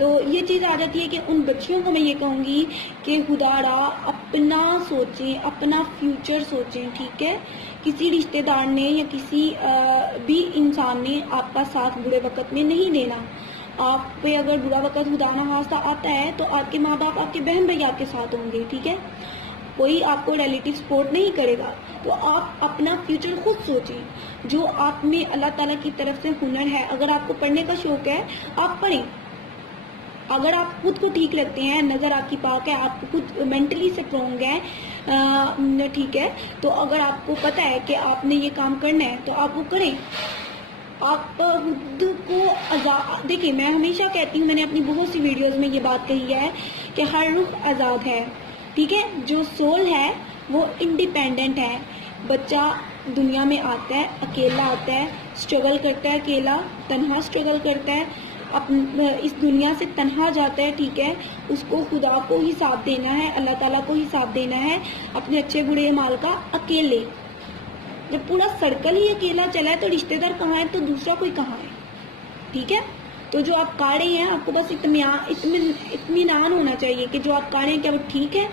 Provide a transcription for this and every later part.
تو یہ چیز آ جاتی ہے کہ ان بچیوں کو میں یہ کہوں گی کہ خدا را اپنا سوچیں، اپنا فیوچر سوچیں، ٹھیک ہے؟ کسی رشتہ دار نے یا کسی بھی انسان نے آپ کا ساتھ برے وقت میں نہیں دینا. آپ پہ اگر برا وقت خدا نہ خواستہ آتا ہے تو آپ کے ماں باپ، آپ کے بہن بھائی آپ کے ساتھ ہوں گے، ٹھیک ہے؟ کوئی آپ کو ریلیٹیو سپورٹ نہیں کرے گا. تو آپ اپنا فیوچر خود سوچیں. جو آپ میں اللہ تعالیٰ کی طرف سے ہنر ہے، اگر آپ کو پڑھنے کا شوق ہے آپ پڑھیں. اگر آپ خود کو ٹھیک لگتے ہیں، نظر آپ کی پاک ہے، آپ کو خود مینٹلی اسٹرانگ ہے، ٹھیک ہے، تو اگر آپ کو پتہ ہے کہ آپ نے یہ کام کرنا ہے تو آپ وہ کریں. آپ خود کو دیکھیں، میں ہمیشہ کہتی ہوں، میں نے اپنی بہت سی ویڈیوز میں یہ بات کہی ہے کہ ہر روح آزاد ہے، ٹھیک ہے؟ جو سول ہے وہ انڈیپینڈنٹ ہے. بچہ دنیا میں آتا ہے، اکیلا آتا ہے، اسٹرگل کرتا ہے، اکیلا تنہا اسٹرگل کرتا ہے، اس دنیا سے تنہا جاتا ہے، ٹھیک ہے؟ اس کو خدا کو حساب دینا ہے، اللہ تعالیٰ کو حساب دینا ہے اپنے اچھے برے اعمال کا اکیلے. جب پورا سرکل ہی اکیلا چلا ہے تو رشتے دار کہاں ہے تو دوسرا کوئی کہاں ہے، ٹھیک ہے؟ تو جو آپ کر رہے ہیں آپ کو بس اطمینان ہونا چاہیے کہ جو آپ کر رہے ہیں کیا وہ ٹھیک ہے.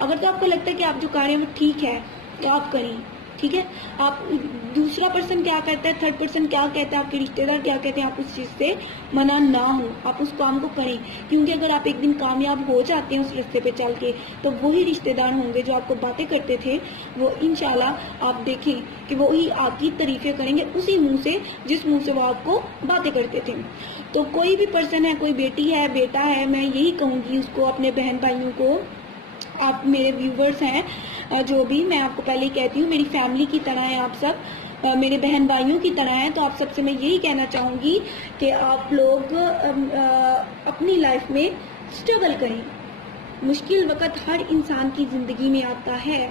اگر تو آپ کو لگتا ہے کہ آپ جو کر رہے ہیں وہ ٹھیک ہے تو آپ کریں، ٹھیک ہے؟ آپ دوسرا پرسن کیا کہتا ہے، تھرڈ پرسن کیا کہتا ہے، آپ کے رشتے دار کیا کہتے ہیں، آپ اس چیز سے منع نہ ہوں، آپ اس کام کو کریں. کیونکہ اگر آپ ایک دن کامیاب ہو جاتے ہیں اس رستے پہ چل کے تو وہی رشتے دار ہوں گے جو آپ کو باتیں کرتے تھے، وہ انشاءاللہ آپ دیکھیں کہ وہی آپ کی تعریفیں کریں گے اسی منہ سے جس منہ سے وہ آپ کو باتیں کرتے تھے. تو کوئی بھی پرسن ہے، کوئی بیٹی ہے، بیٹا ہے، میں یہی کہوں گی اس کو، اپنے بہن بھائیوں کو، آپ میرے ویورز ہیں جو بھی، میں آپ کو پہلے ہی کہتی ہوں میری فیملی کی طرح ہیں آپ سب، میرے بہن بھائیوں کی طرح ہیں. تو آپ سب سے میں یہی کہنا چاہوں گی کہ آپ لوگ اپنی لائف میں اسٹرگل کریں. مشکل وقت ہر انسان کی زندگی میں آتا ہے.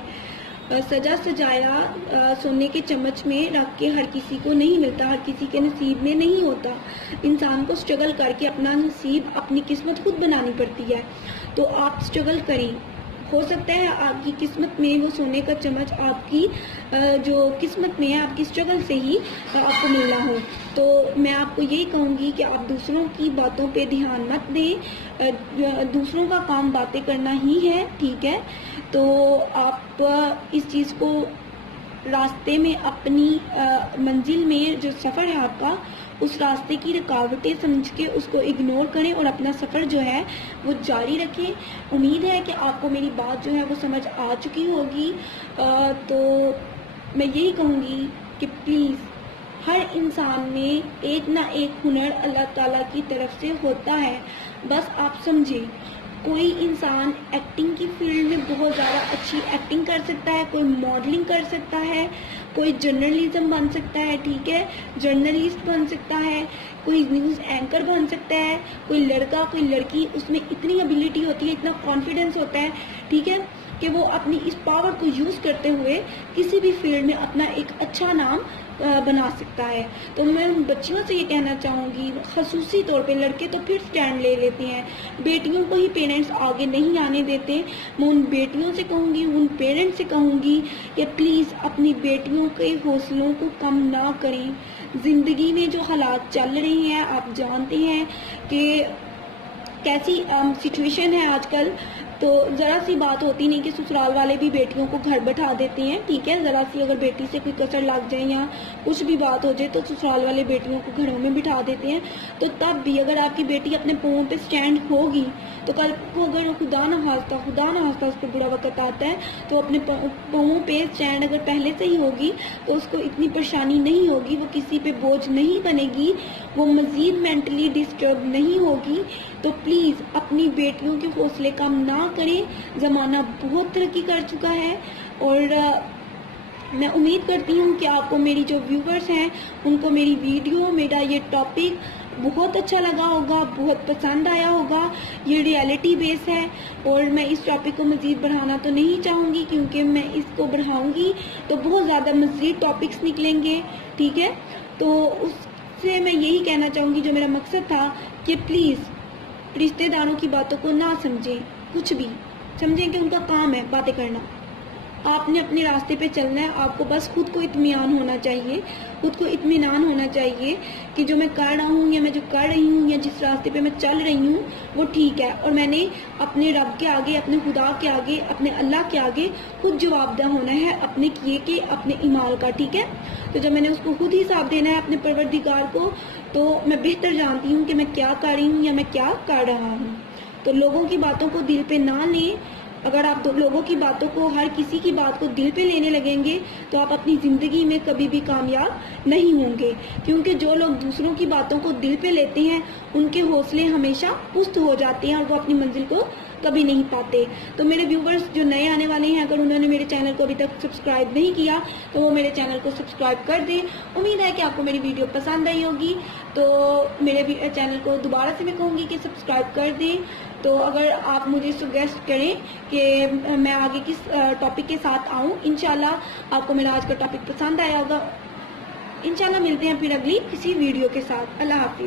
سجا سجایا سونے کے چمچ میں رکھ کے ہر کسی کو نہیں ملتا، ہر کسی کے نصیب میں نہیں ہوتا. انسان کو اسٹرگل کر کے اپنا نصیب، اپنی قسمت خود بنانی پڑتی ہے. تو آپ اسٹرگل کریں. ہو سکتا ہے آپ کی قسمت میں وہ سونے کا چمچ آپ کی جو قسمت میں ہے آپ کی اسٹرگل سے ہی آپ کو ملنا ہو. تو میں آپ کو یہی کہوں گی کہ آپ دوسروں کی باتوں پہ دھیان مت دیں. دوسروں کا کام باتیں کرنا ہی ہے، ٹھیک ہے؟ تو آپ اس چیز کو راستے میں، اپنی منزل میں جو سفر ہے آپ کا، اس راستے کی رکاوٹیں سمجھ کے اس کو اگنور کریں اور اپنا سفر جو ہے وہ جاری رکھیں. امید ہے کہ آپ کو میری بات جو ہے وہ سمجھ آ چکی ہوگی. تو میں یہی کہوں گی کہ پلیز ہر انسان میں ایک نہ ایک ہنر اللہ تعالیٰ کی طرف سے ہوتا ہے، بس آپ سمجھیں. کوئی انسان ایکٹنگ کی فیلڈ میں بہت زیادہ اچھی ایکٹنگ کر سکتا ہے، کوئی ماڈلنگ کر سکتا ہے، کوئی جرنلزم بن سکتا ہے، ٹھیک ہے، جرنلسٹ بن سکتا ہے، کوئی نیوز اینکر بن سکتا ہے، کوئی لڑکا، کوئی لڑکی، اس میں اتنی ایبیلٹی ہوتی ہے، اتنا کانفیڈنس ہوتا ہے، ٹھیک ہے، کہ وہ اپنی اس پاور کو یوز کرتے ہوئے کسی بھی فیلڈ میں اپنا ایک اچھا نام بنا سکتا ہے. تو میں بچیوں سے یہ کہنا چاہوں گی، خصوصی طور پہ لڑکے تو پھر سٹینڈ لے لیتے ہیں، بیٹیوں کو ہی پیرنٹس آگے نہیں آنے دیتے. میں ان بیٹیوں سے کہوں گی، ان پیرنٹس سے کہوں گی کہ پلیز اپنی بیٹیوں کے حوصلوں کو کم نہ کریں. زندگی میں جو حالات چل رہے ہیں آپ جانتے ہیں کہ کیسی سچویشن ہے آج کل. تو ذرا سی بات ہوتی نہیں کہ سسرال والے بھی بیٹیوں کو گھر بٹھا دیتے ہیں، ٹھیک ہے؟ ذرا سی اگر بیٹی سے کوئی کسر لگ جائے یا کچھ بھی بات ہو جائے تو سسرال والے بیٹیوں کو گھروں میں بٹھا دیتے ہیں. تو تب بھی اگر آپ کی بیٹی اپنے پاؤں پہ سٹینڈ ہوگی تو کل کو اگر خدا نہ خواستہ اس پہ برا وقت آتا ہے تو اپنے پاؤں پہ سٹینڈ اگر پہلے سے ہی ہوگی تو اس کو اتنی پریشانی نہیں ہوگی، وہ کسی پہ بوجھ نہیں بنے گی، وہ مزید مینٹلی ڈسٹرب نہیں ہوگی. تو پلیز اپنی بیٹیوں کے حوصلے کم نہ کریں. زمانہ بہت ترقی کر چکا ہے اور میں امید کرتی ہوں کہ آپ کو میری جو ویورز ہیں ان کو میری ویڈیو، میرا یہ ٹاپک بہت اچھا لگا ہوگا، بہت پسند آیا ہوگا. یہ ریئلٹی بیس ہے اور میں اس ٹاپک کو مزید بڑھانا تو نہیں چاہوں گی، کیونکہ میں اس کو بڑھاؤں گی تو بہت زیادہ مزید ٹاپکس نکلیں گے، ٹھیک ہے؟ تو اس سے میں یہی کہنا چاہوں گی، جو میرا مقصد تھا کہ پلیز رشتے داروں کی باتوں کو نہ سمجھیں، کچھ بھی سمجھیں کہ ان کا کام ہے باتیں کرنا. آپ نے اپنے راستے پہ چلنا ہے. آپ کو بس خود کو اطمینان ہونا چاہیے, خود کو اطمینان ہونا چاہیے کہ جو میں کر رہا ہوں یا میں جو کر رہی ہوں یا جس راستے پہ میں چل رہی ہوں وہ ٹھیک ہے, اور میں نے اپنے رب کے آگے, اپنے خدا کے آگے, اپنے اللہ کے آگے خود جواب دہ ہونا ہے اپنے کیے کے, اپنے اعمال کا. ٹھیک ہے, تو جب میں نے اس کو خود ہی حساب دینا ہے اپنے پروردگار کو, تو میں بہتر جانتی ہوں کہ میں کیا کر رہی ہوں یا میں کیا کر رہا ہوں. تو لوگوں کی باتوں کو دل پہ نہ لیں. اگر آپ لوگوں کی باتوں کو, ہر کسی کی بات کو دل پہ لینے لگیں گے تو آپ اپنی زندگی میں کبھی بھی کامیاب نہیں ہوں گے, کیونکہ جو لوگ دوسروں کی باتوں کو دل پہ لیتے ہیں ان کے حوصلے ہمیشہ پست ہو جاتے ہیں اور وہ اپنی منزل کو کبھی نہیں پاتے. تو میرے ویورز جو نئے آنے والے ہیں, اگر انہوں نے میرے چینل کو ابھی تک سبسکرائب نہیں کیا تو وہ میرے چینل کو سبسکرائب کر دیں. امید ہے کہ آپ کو میری ویڈیو پسند آئی ہوگی. تو میرے چینل کو دوبارہ سے میں کہوں گی کہ سبسکرائب کر دیں. تو اگر آپ مجھے سجیسٹ کریں کہ میں آگے کس ٹاپک کے ساتھ آؤں, انشاءاللہ آپ کو میرا آج کا ٹاپک پسند آیا ہوگا. انشاءاللہ ملتے ہیں پھر اگلی کسی ویڈیو کے ساتھ. اللہ حافظ.